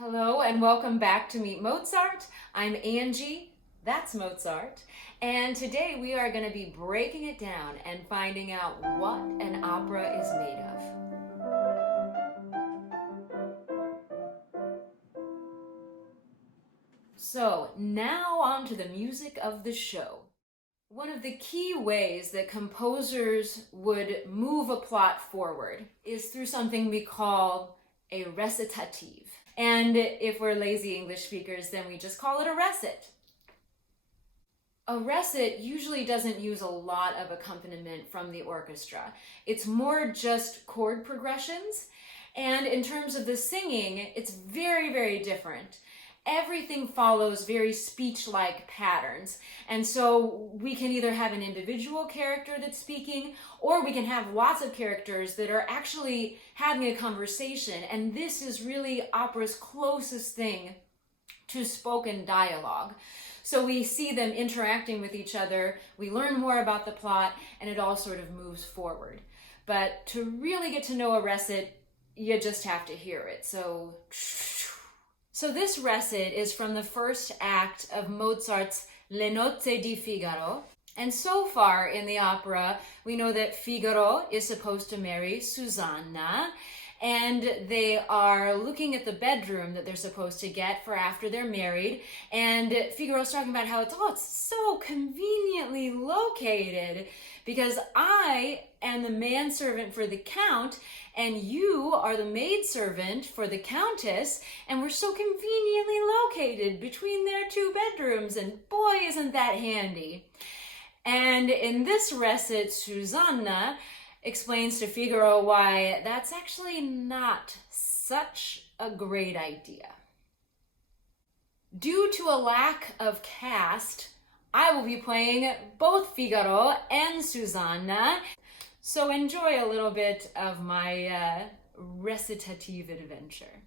Hello and welcome back to Meet Mozart. I'm Angie, that's Mozart, and today we are going to be breaking it down and finding out what an opera is made of. So now on to the music of the show. One of the key ways that composers would move a plot forward is through something we call a recitative. And if we're lazy English speakers, then we just call it a recit. A recit usually doesn't use a lot of accompaniment from the orchestra. It's more just chord progressions. And in terms of the singing, it's very, very different. Everything follows very speech-like patterns. And so we can either have an individual character that's speaking, or we can have lots of characters that are actually having a conversation. And this is really opera's closest thing to spoken dialogue. So we see them interacting with each other, we learn more about the plot, and it all sort of moves forward. But to really get to know a recit, you just have to hear it. So this recit is from the first act of Mozart's Le Nozze di Figaro. And so far in the opera, we know that Figaro is supposed to marry Susanna, and they are looking at the bedroom that they're supposed to get for after they're married. And Figaro's talking about how it's so conveniently located because I am the manservant for the Count and you are the maidservant for the Countess, and we're so conveniently located between their two bedrooms, and boy, isn't that handy. And in this recit, Susanna explains to Figaro why that's actually not such a great idea. Due to a lack of cast, I will be playing both Figaro and Susanna, so enjoy a little bit of my recitative adventure.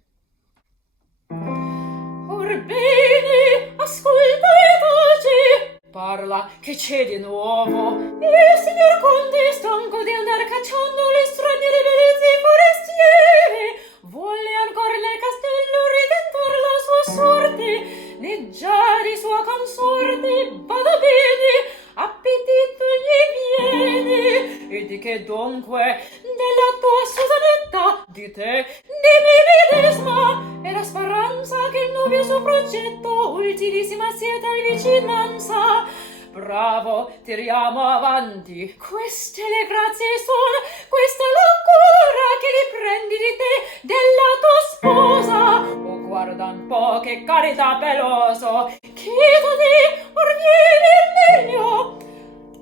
Orbene, ascolta e taci, parla che c'è di nuovo. Il signor Conte, stanco di andare cacciando le straniere bellezze forestiere, vuole ancora nel castello ridentar la sua sorte, né già di sua consorte, vada bene, appetito gli viene, e di che dunque della tua Susanetta, di te, di me medesima, e la speranza che il nuovo suo progetto ultimissima siete in vicinanza. Bravo, tiriamo avanti, queste le grazie sono, questa la cura che li prendi di te, della tua sposa. Oh, guarda un po' che carità peloso, chiedati, or vieni il legno.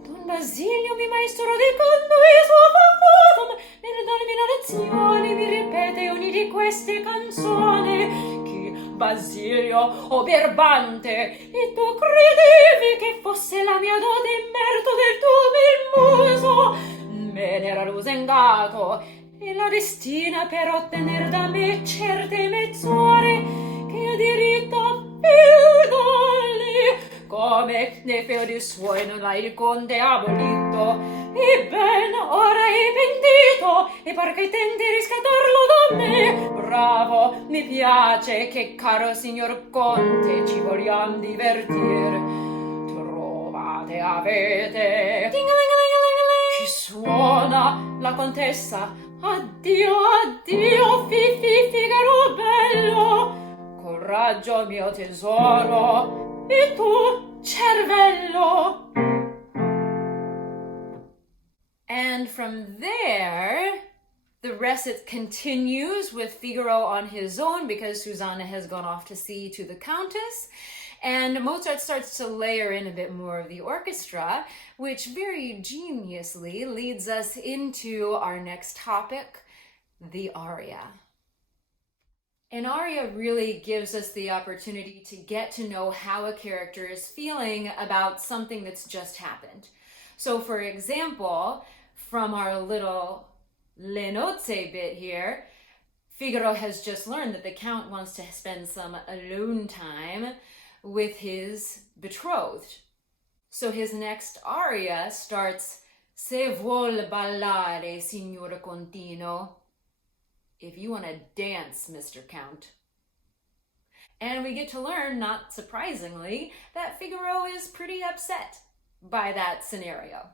Don Basilio, mi maestro di canto e suo faculum, nelle lezioni mi ripete ogni di queste canzoni. Basilio, o birbante, e tu credevi che fosse la mia dote in merito del tuo bel muso? Me n'era lusingato, e la destina per ottener da me certe mezz'ore che io diritto a fidarli, come nei feudi suoi non ha il conte abolito, e ben ora è pentito, e par che tenti riscattarlo da me. Bravo, mi piace che caro signor conte ci vogliam divertir. Trovate, avete, chi suona la contessa. Addio, addio, Figaro bello, coraggio mio tesoro, e tu cervello. And from there, the recit continues with Figaro on his own because Susanna has gone off to sea to the Countess, and Mozart starts to layer in a bit more of the orchestra, which very geniusly leads us into our next topic, the aria. An aria really gives us the opportunity to get to know how a character is feeling about something that's just happened. So for example, from our little Le Nozze bit here, Figaro has just learned that the Count wants to spend some alone time with his betrothed. So his next aria starts, Se vuol ballare, signor Contino. If you want to dance, Mr. Count. And we get to learn, not surprisingly, that Figaro is pretty upset by that scenario.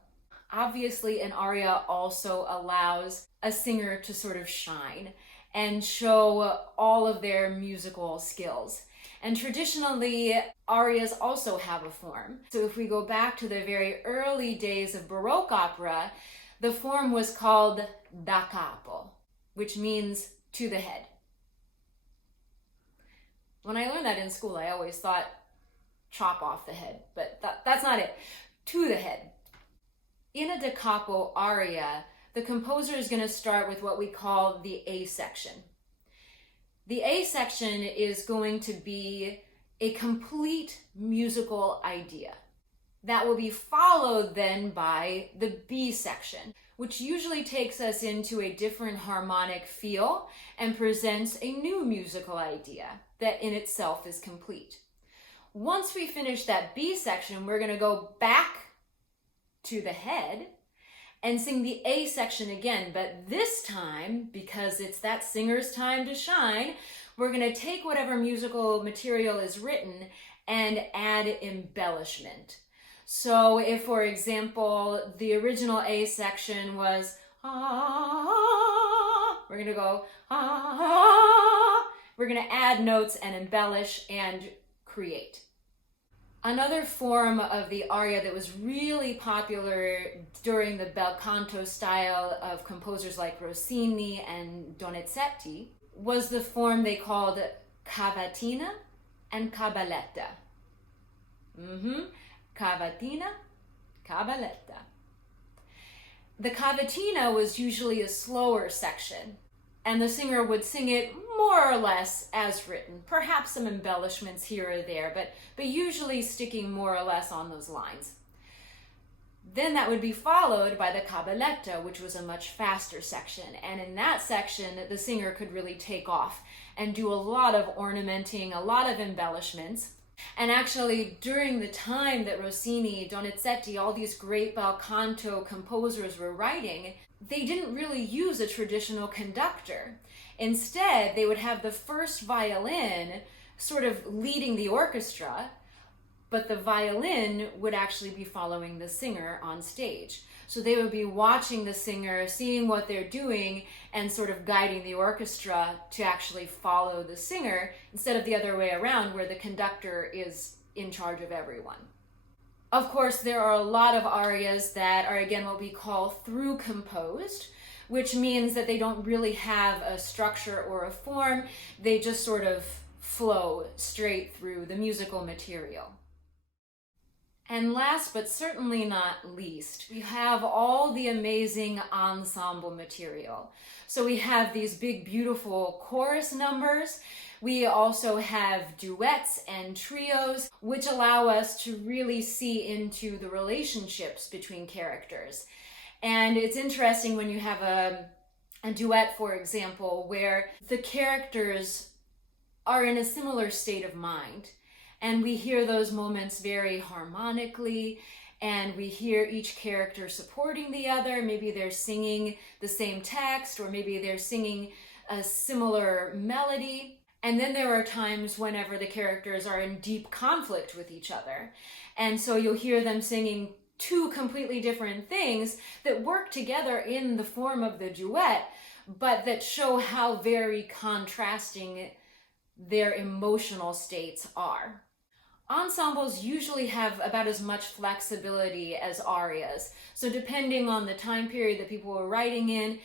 Obviously, an aria also allows a singer to sort of shine and show all of their musical skills. And traditionally, arias also have a form. So if we go back to the very early days of Baroque opera, the form was called da capo, which means to the head. When I learned that in school, I always thought chop off the head, but that's not it. To the head. In a da capo aria, the composer is going to start with what we call the A section. The A section is going to be a complete musical idea. That will be followed then by the B section, which usually takes us into a different harmonic feel and presents a new musical idea that in itself is complete. Once we finish that B section, we're going to go back to the head and sing the A section again, but this time, because it's that singer's time to shine, we're going to take whatever musical material is written and add embellishment. So if, for example, the original A section was we're going to go we're going to add notes and embellish and create. Another form of the aria that was really popular during the bel canto style of composers like Rossini and Donizetti was the form they called Cavatina and Cabaletta. Cavatina, Cabaletta. The Cavatina was usually a slower section, and the singer would sing it more or less as written, perhaps some embellishments here or there, but usually sticking more or less on those lines. Then that would be followed by the Cabaletta, which was a much faster section, and in that section the singer could really take off and do a lot of ornamenting, a lot of embellishments. And actually, during the time that Rossini, Donizetti, all these great bel canto composers were writing, they didn't really use a traditional conductor. Instead, they would have the first violin sort of leading the orchestra, but the violin would actually be following the singer on stage. So they would be watching the singer, seeing what they're doing, and sort of guiding the orchestra to actually follow the singer, instead of the other way around, where the conductor is in charge of everyone. Of course, there are a lot of arias that are, again, what we call through composed, which means that they don't really have a structure or a form. They just sort of flow straight through the musical material. And last but certainly not least, we have all the amazing ensemble material. So we have these big, beautiful chorus numbers. We also have duets and trios, which allow us to really see into the relationships between characters. And it's interesting when you have a duet, for example, where the characters are in a similar state of mind. And we hear those moments very harmonically, and we hear each character supporting the other. Maybe they're singing the same text, or maybe they're singing a similar melody. And then there are times whenever the characters are in deep conflict with each other. And so you'll hear them singing two completely different things that work together in the form of the duet, but that show how very contrasting their emotional states are. Ensembles usually have about as much flexibility as arias. So depending on the time period that people were writing in,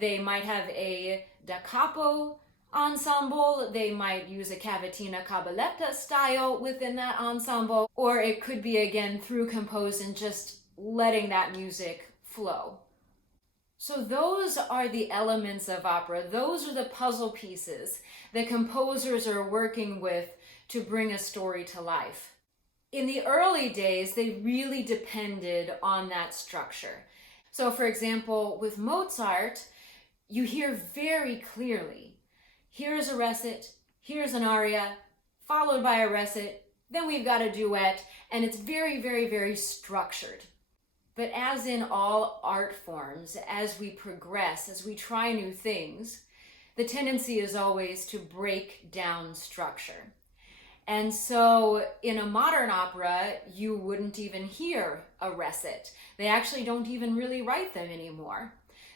they might have a da capo ensemble, they might use a Cavatina Cabaletta style within that ensemble, or it could be, again, through composed and just letting that music flow. So those are the elements of opera. Those are the puzzle pieces that composers are working with to bring a story to life. In the early days, they really depended on that structure. So for example, with Mozart, you hear very clearly, here's a recit, here's an aria, followed by a recit, then we've got a duet, and it's very, very, very structured. But as in all art forms, as we progress, as we try new things, the tendency is always to break down structure. And so in a modern opera, you wouldn't even hear a recit. They actually don't even really write them anymore.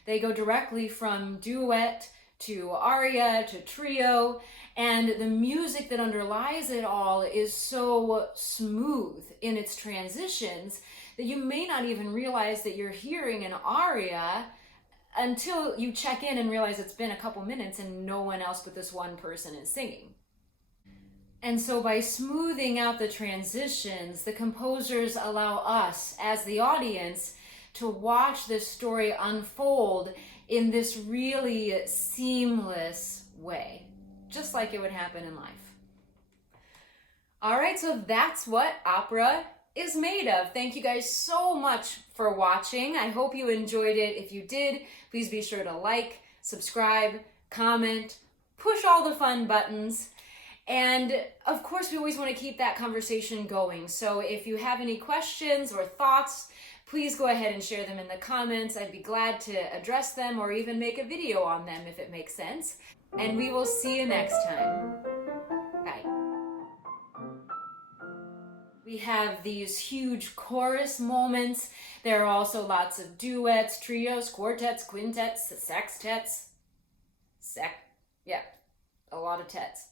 They go directly from duet to aria to trio, and the music that underlies it all is so smooth in its transitions that you may not even realize that you're hearing an aria until you check in and realize it's been a couple minutes and no one else but this one person is singing. And so by smoothing out the transitions, the composers allow us as the audience to watch this story unfold in this really seamless way, just like it would happen in life. All right, so that's what opera is made of. Thank you guys so much for watching. I hope you enjoyed it. If you did, please be sure to like, subscribe, comment, push all the fun buttons. And of course, we always want to keep that conversation going. So if you have any questions or thoughts, please go ahead and share them in the comments. I'd be glad to address them or even make a video on them if it makes sense. And we will see you next time. Bye. We have these huge chorus moments. There are also lots of duets, trios, quartets, quintets, sextets. A lot of tets.